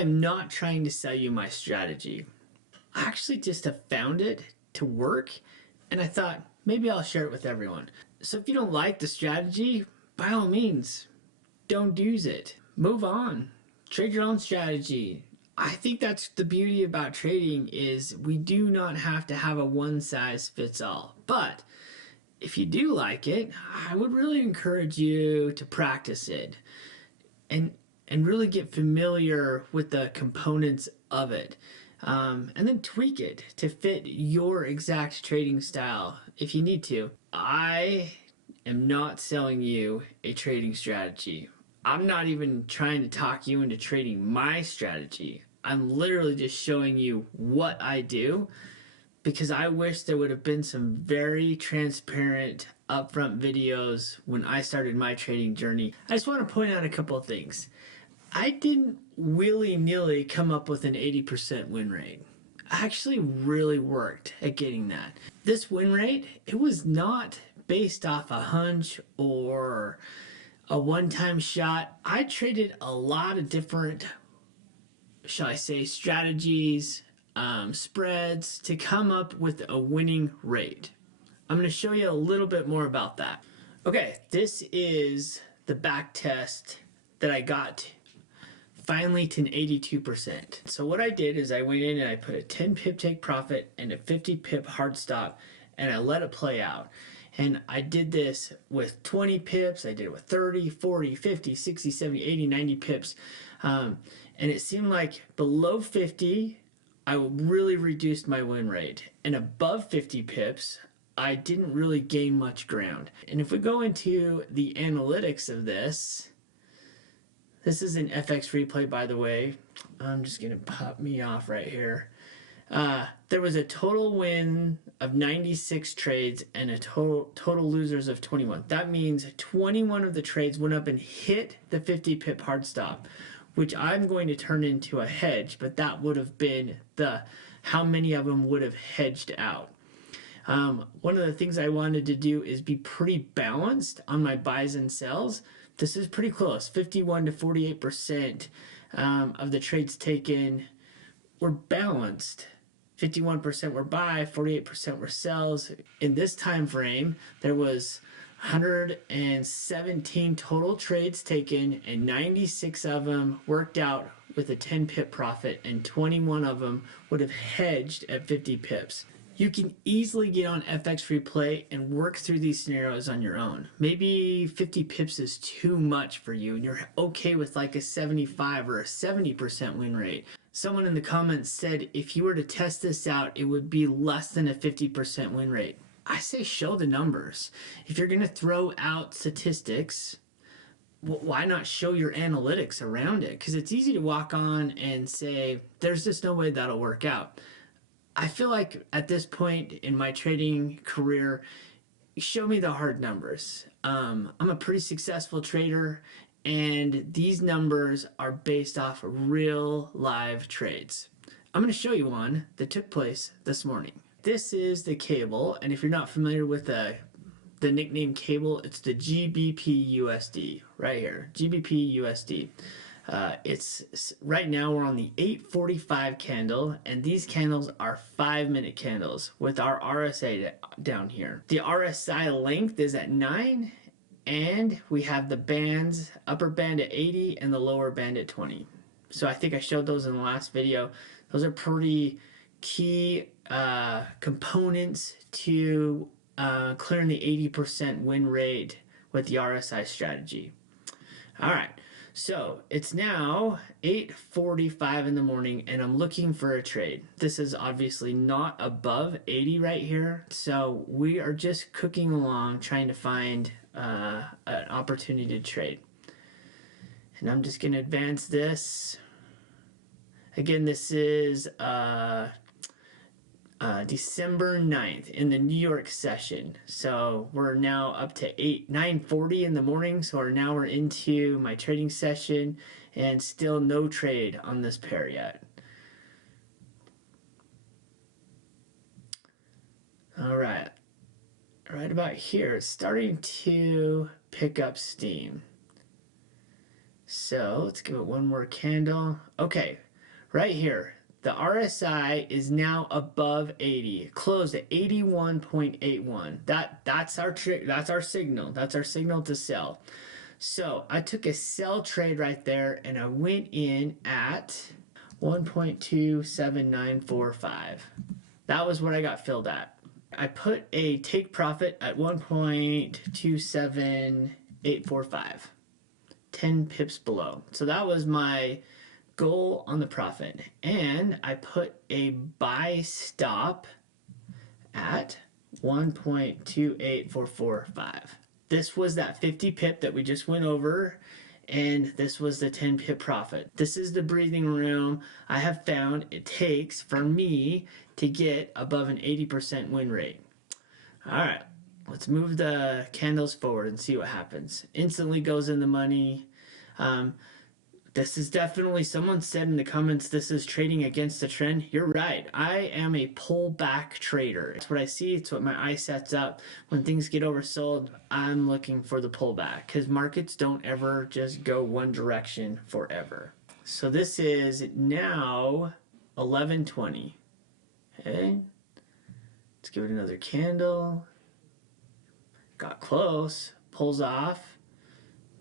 am not trying to sell you my strategy. I actually just have found it to work, and I thought maybe I'll share it with everyone. So if you don't like the strategy, by all means, don't use it. Move on. Trade your own strategy. I think that's the beauty about trading is we do not have to have a one size fits all. But if you do like it, I would really encourage you to practice it and really get familiar with the components of it. And then tweak it to fit your exact trading style if you need to. I am not selling you a trading strategy. I'm not even trying to talk you into trading my strategy. I'm literally just showing you what I do because I wish there would have been some very transparent upfront videos when I started my trading journey. I just want to point out a couple of things. I didn't willy-nilly come up with an 80% win rate. I actually really worked at getting that. This win rate, it was not based off a hunch or a one-time shot. I traded a lot of different, shall I say, strategies, spreads to come up with a winning rate. I'm going to show you a little bit more about that. Okay, this is the back test that I got finally to an 82%. So what I did is I went in and I put a 10 pip take profit and a 50 pip hard stop and I let it play out. And I did this with 20 pips, I did it with 30, 40, 50, 60, 70, 80, 90 pips. And it seemed like below 50, I really reduced my win rate. And above 50 pips, I didn't really gain much ground. And if we go into the analytics of this is an FX replay, by the way. I'm just going to pop me off right here. There was a total win of 96 trades and a total losers of 21. That means 21 of the trades went up and hit the 50 pip hard stop, which I'm going to turn into a hedge, but that would have been how many of them would have hedged out. One of the things I wanted to do is be pretty balanced on my buys and sells. This is pretty close. 51 to 48% of the trades taken were balanced. 51% were buy, 48% were sells. In this time frame, there was 117 total trades taken, and 96 of them worked out with a 10 pip profit, and 21 of them would have hedged at 50 pips. You can easily get on FX Replay and work through these scenarios on your own. Maybe 50 pips is too much for you and you're okay with like a 75 or a 70% win rate. Someone in the comments said if you were to test this out, it would be less than a 50% win rate. I say show the numbers. If you're going to throw out statistics, why not show your analytics around it? Because it's easy to walk on and say, there's just no way that'll work out. I feel like at this point in my trading career, show me the hard numbers. I'm a pretty successful trader, and these numbers are based off real live trades. I'm going to show you one that took place this morning. This is the cable, and if you're not familiar with the nickname cable, it's the GBP USD right here, GBP USD. It's right now we're on the 845 candle, and these candles are 5-minute candles with our RSI down here. The RSI length is at 9, and we have the bands, upper band at 80 and the lower band at 20. So I think I showed those in the last video. Those are pretty key components to clearing the 80% win rate with the RSI strategy. All right. So it's now 8:45 in the morning and I'm looking for a trade. This is obviously not above 80 right here. So we are just cooking along trying to find an opportunity to trade. And I'm just going to advance this. Again, this is December 9th in the New York session. So we're now up to 9:40 in the morning. So we're into my trading session and still no trade on this pair yet. All right. Right about here, it's starting to pick up steam. So let's give it one more candle. Okay. right here, the RSI is now above 80. It closed at 81.81. That's our trick. That's our signal. That's our signal to sell. So I took a sell trade right there, and I went in at 1.27945. That was what I got filled at. I put a take profit at 1.27845, 10 pips below. So that was my goal on the profit. And I put a buy stop at 1.28445. This was that 50 pip that we just went over, and this was the 10 pip profit. This is the breathing room I have found it takes for me to get above an 80% win rate. All right, let's move the candles forward and see what happens. Instantly goes in the money. This is definitely, someone said in the comments, this is trading against the trend. You're right. I am a pullback trader. It's what I see. It's what my eye sets up. When things get oversold, I'm looking for the pullback because markets don't ever just go one direction forever. So this is now 11:20. Okay. Let's give it another candle. Got close. Pulls off.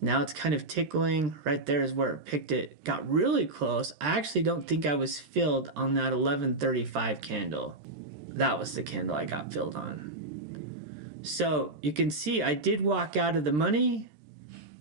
Now it's kind of tickling. Right there is where it picked it. Got really close. I actually don't think I was filled on that 11:35 candle. That was the candle I got filled on. So you can see I did walk out of the money,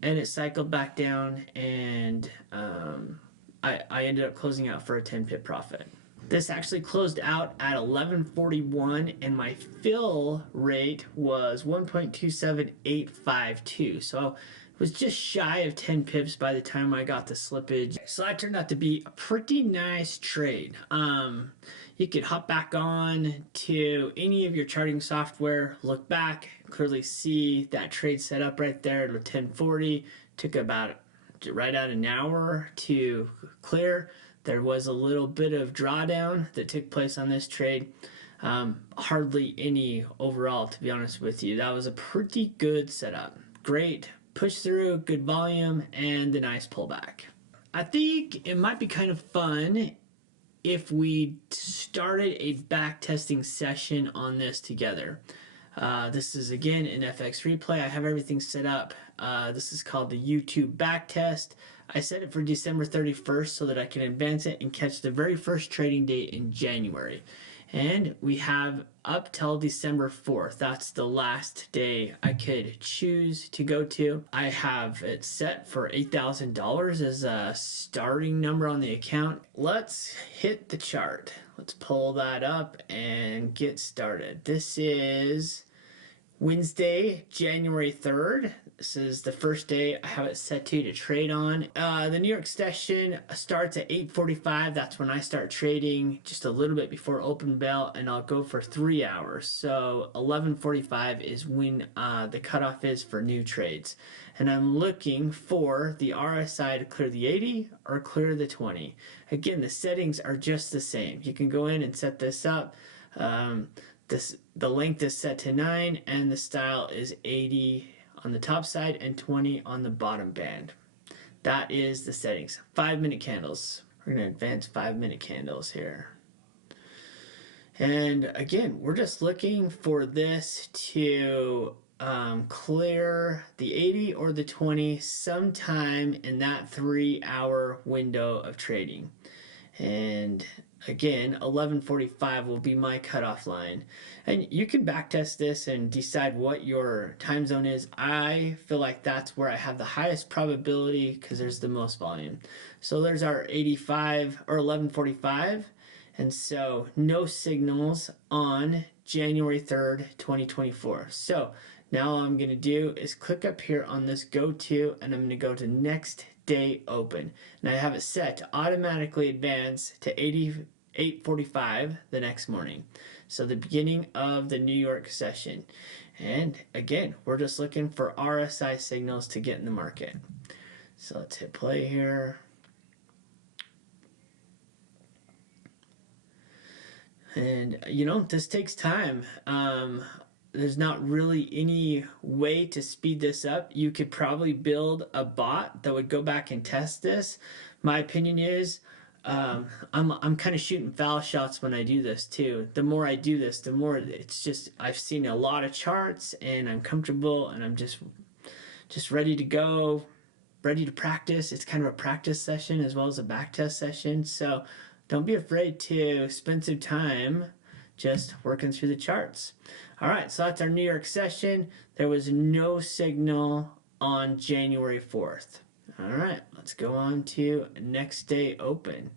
and it cycled back down, and I ended up closing out for a 10 pip profit. This actually closed out at 11:41, and my fill rate was 1.27852. So was just shy of 10 pips by the time I got the slippage. So that turned out to be a pretty nice trade. You could hop back on to any of your charting software, look back, clearly see that trade set up right there at 1040. Took about right at an hour to clear. There was a little bit of drawdown that took place on this trade. Hardly any overall, to be honest with you. That was a pretty good setup. Great push through, good volume, and a nice pullback. I think it might be kind of fun if we started a backtesting session on this together. This is again an FX replay. I have everything set up. This is called the YouTube backtest. I set it for December 31st so that I can advance it and catch the very first trading day in January. And we have up till December 4th. That's the last day I could choose to go to. I have it set for $8,000 as a starting number on the account. Let's hit the chart. Let's pull that up and get started. This is Wednesday, January 3rd. This is the first day I have it set to trade on. The New York session starts at 8:45. That's when I start trading, just a little bit before open bell, and I'll go for 3 hours. So 11:45 is when the cutoff is for new trades. And I'm looking for the RSI to clear the 80 or clear the 20. Again, the settings are just the same. You can go in and set this up. The length is set to 9, and the style is 80 on the top side and 20 on the bottom band. That is the settings. 5-minute candles. We're going to advance 5-minute candles here. And again, we're just looking for this to clear the 80 or the 20 sometime in that 3-hour window of trading. And again, 11:45 will be my cutoff line. And you can backtest this and decide what your time zone is. I feel like that's where I have the highest probability because there's the most volume. So there's our 85 or 11:45. And so no signals on January 3rd, 2024. So now all I'm going to do is click up here on this go to, and I'm going to go to next day open. And I have it set to automatically advance to 8:45 the next morning. So the beginning of the New York session. And again, we're just looking for RSI signals to get in the market. So let's hit play here. And you know, this takes time. There's not really any way to speed this up. You could probably build a bot that would go back and test this. My opinion is I'm kind of shooting foul shots when I do this too. The more I do this, the more it's just I've seen a lot of charts and I'm comfortable and I'm just ready to go, ready to practice. It's kind of a practice session as well as a backtest session. So don't be afraid to spend some time just working through the charts. All right, so that's our New York session. There was no signal on January 4th. All right, let's go on to next day open.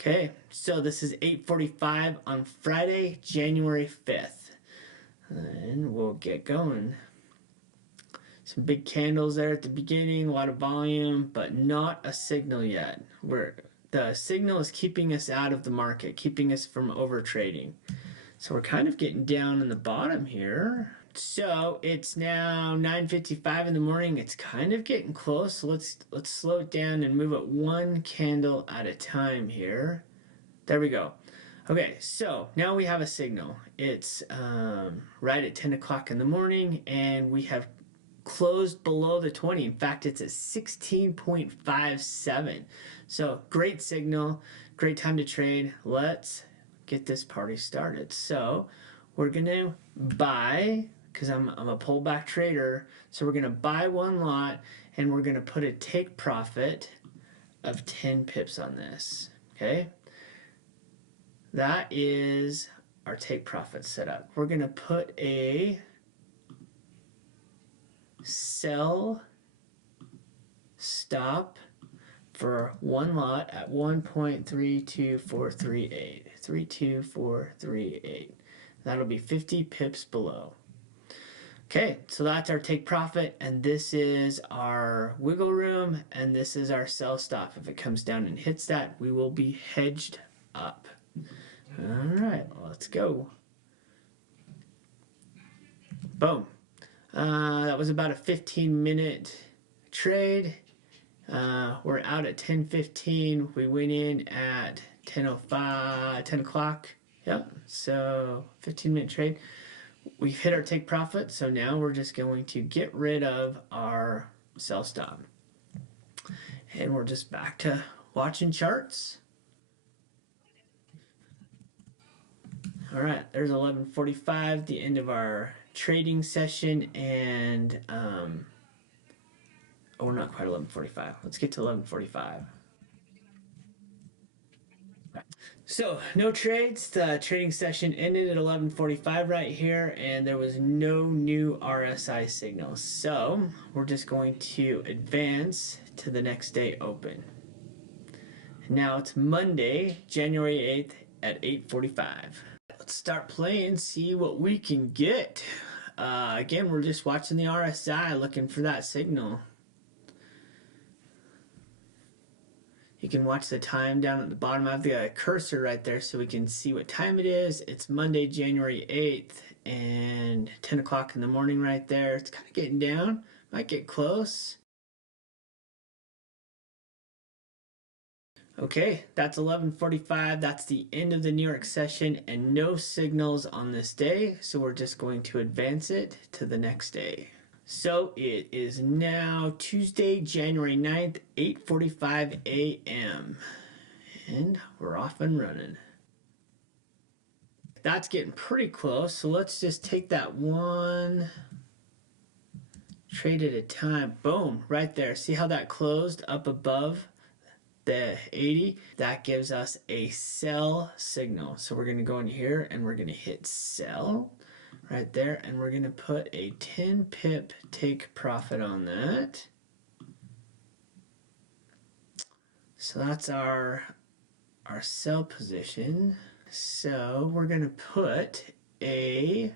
Okay, so this is 8:45 on Friday, January 5th. And we'll get going. Some big candles there at the beginning, a lot of volume, but not a signal yet. The signal is keeping us out of the market, keeping us from over trading. So we're kind of getting down in the bottom here. So it's now 9:55 in the morning. It's kind of getting close. So let's slow it down and move it one candle at a time here. There we go. Okay, so now we have a signal. It's right at 10 o'clock in the morning, and we have closed below the 20. In fact, it's at 16.57. So great signal, great time to trade. Let's get this party started. So we're gonna buy, because I'm a pullback trader, so we're gonna buy one lot and we're gonna put a take profit of 10 pips on this. Okay, that is our take profit setup. We're gonna put a sell stop for one lot at 1.32438. 32438. That'll be 50 pips below. Okay, so that's our take profit, and this is our wiggle room, and this is our sell stop. If it comes down and hits that, we will be hedged up. All right, let's go. Boom. That was about a 15-minute trade. We're out at 10:15. We went in at 10:05, 10 o'clock. Yep, so 15-minute trade. We've hit our take profit, so now we're just going to get rid of our sell stop. And we're just back to watching charts. All right, there's 11:45, the end of our trading session, and oh, we're not quite 11:45. Let's get to 11:45. So no trades. The trading session ended at 11:45 right here, and there was no new RSI signals. So we're just going to advance to the next day open. Now it's Monday, January 8th at 8:45. Let's start playing, see what we can get. Again, we're just watching the RSI, looking for that signal. You can watch the time down at the bottom. I have the cursor right there so we can see what time it is. It's Monday, January 8th, and 10 o'clock in the morning right there. It's kind of getting down. Might get close. Okay, that's 11:45. That's the end of the New York session, and no signals on this day, so we're just going to advance it to the next day. So it is now Tuesday, January 9th, 8:45 a.m. And we're off and running. That's getting pretty close, so let's just take that one trade at a time. Boom, right there. See how that closed up above the 80? That gives us a sell signal. So we're going to go in here and we're going to hit sell right there, and we're going to put a 10 pip take profit on that. So that's our sell position. So we're going to put a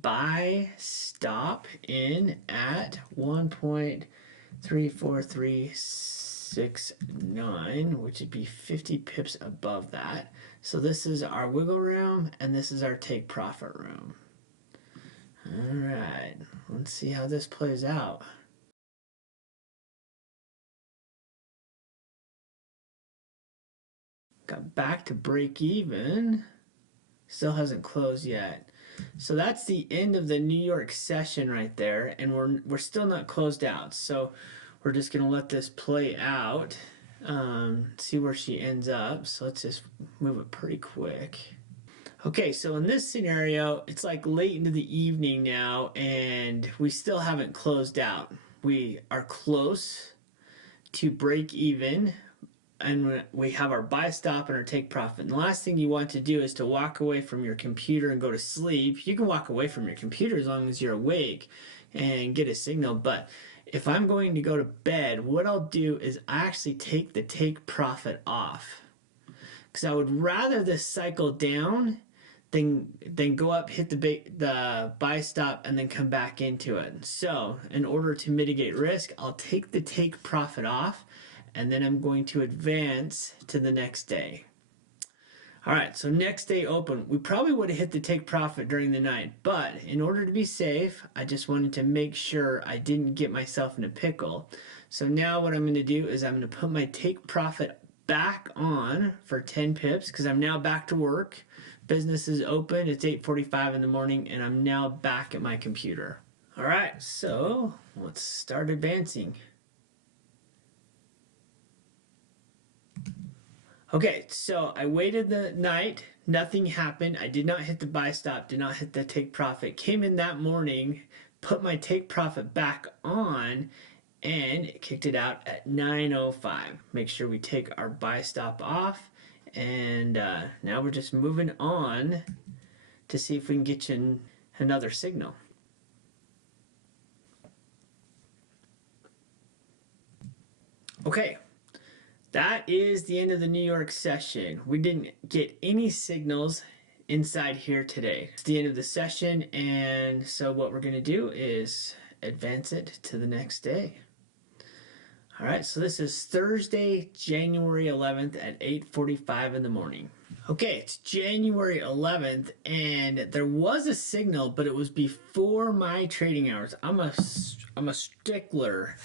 buy stop in at 1.34369, which would be 50 pips above that. So this is our wiggle room, and this is our take profit room. All right, let's see how this plays out. Got back to break even. Still hasn't closed yet. So that's the end of the New York session right there, and we're still not closed out. So we're just gonna let this play out. see where she ends up. So let's just move it pretty quick. Okay, so in this scenario, it's like late into the evening now, and we still haven't closed out. We are close to break even, and we have our buy stop and our take profit. And the last thing you want to do is to walk away from your computer and go to sleep. You can walk away from your computer as long as you're awake and get a signal, but if I'm going to go to bed, what I'll do is I actually take the take profit off, because I would rather this cycle down than go up, hit the buy stop, and then come back into it. So in order to mitigate risk, I'll take the take profit off, and then I'm going to advance to the next day. All right, so next day open, we probably would have hit the take profit during the night, but in order to be safe, I just wanted to make sure I didn't get myself in a pickle. So now what I'm going to do is I'm going to put my take profit back on for 10 pips, because I'm now back to work. Business is open. It's 8:45 in the morning, and I'm now back at my computer. All right, so let's start advancing. Okay, so I waited the night. Nothing happened. I did not hit the buy stop, did not hit the take profit. Came in that morning, put my take profit back on, and it kicked it out at 9:05. Make sure we take our buy stop off. And now we're just moving on to see if we can get you another signal. Okay, that is the end of the New York session. We didn't get any signals inside here today. It's the end of the session, and so what we're going to do is advance it to the next day. All right, so this is Thursday, January 11th at 8:45 in the morning. Okay, it's January 11th, and there was a signal, but it was before my trading hours. I'm a stickler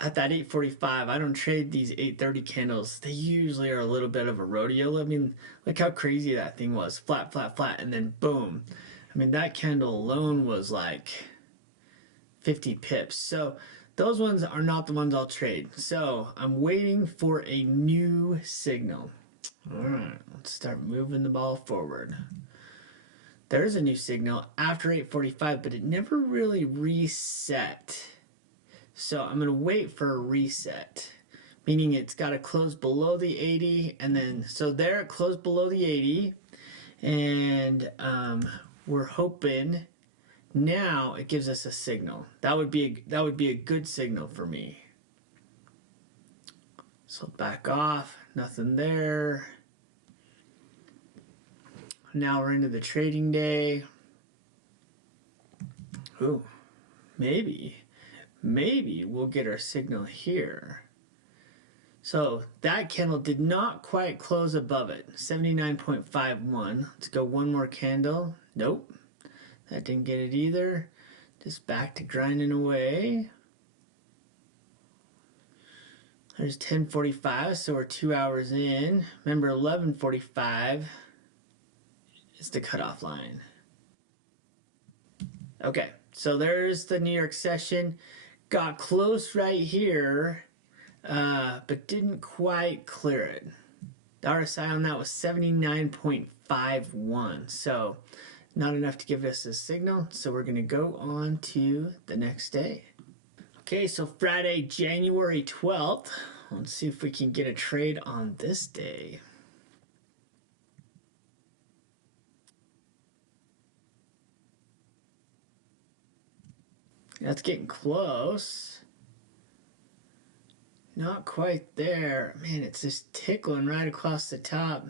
at that 8:45. I don't trade these 8:30 candles. They usually are a little bit of a rodeo. I mean, look how crazy that thing was. Flat, flat, flat, and then boom. I mean, that candle alone was like 50 pips. So those ones are not the ones I'll trade. So I'm waiting for a new signal. All right, let's start moving the ball forward. There's a new signal after 8:45, but it never really reset. So I'm going to wait for a reset, meaning it's got to close below the 80, and then, so there it closed below the 80, and we're hoping now it gives us a signal. That would be a good signal for me. So back off, nothing there. Now we're into the trading day. Ooh, maybe we'll get our signal here. So that candle did not quite close above it, 79.51. Let's go one more candle. Nope. That didn't get it either. Just back to grinding away. There's 10:45, so we're 2 hours in. Remember, 11:45 is the cutoff line. Okay, so there's the New York session. Got close right here, but didn't quite clear it. The RSI on that was 79.51. So not enough to give us a signal, so we're going to go on to the next day. Okay, so Friday, January 12th. Let's see if we can get a trade on this day. That's getting close. Not quite there. Man, it's just tickling right across the top,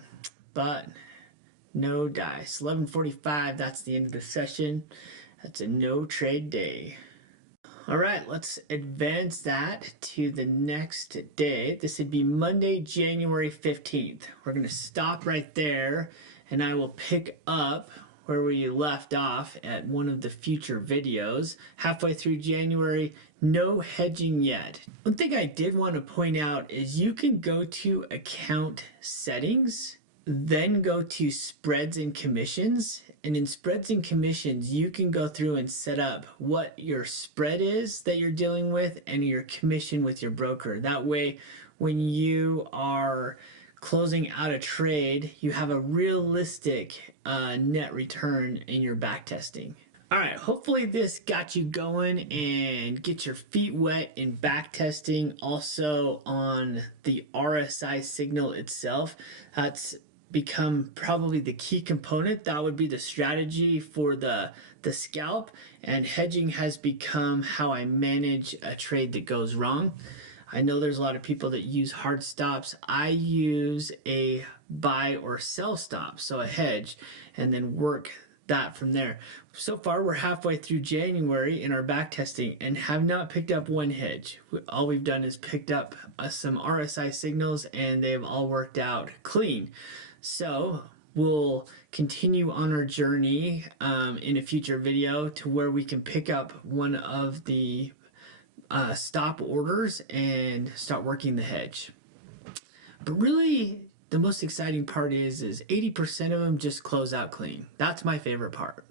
but no dice. 11:45, that's the end of the session. That's a no trade day. All right, let's advance that to the next day. This would be Monday, January 15th. We're going to stop right there, and I will pick up where we left off at one of the future videos. Halfway through January, no hedging yet. One thing I did want to point out is you can go to account settings, then go to spreads and commissions, and in spreads and commissions you can go through and set up what your spread is that you're dealing with and your commission with your broker. That way when you are closing out a trade, you have a realistic net return in your backtesting. All right, hopefully this got you going and get your feet wet in backtesting. Also on the RSI signal itself, that's become probably the key component. That would be the strategy for the scalp, and hedging has become how I manage a trade that goes wrong. I know there's a lot of people that use hard stops. I use a buy or sell stop, so a hedge, and then work that from there. So far, we're halfway through January in our backtesting and have not picked up one hedge. All we've done is picked up some RSI signals, and they've all worked out clean. So we'll continue on our journey in a future video to where we can pick up one of the stop orders and start working the hedge. But really, the most exciting part is 80% of them just close out clean. That's my favorite part.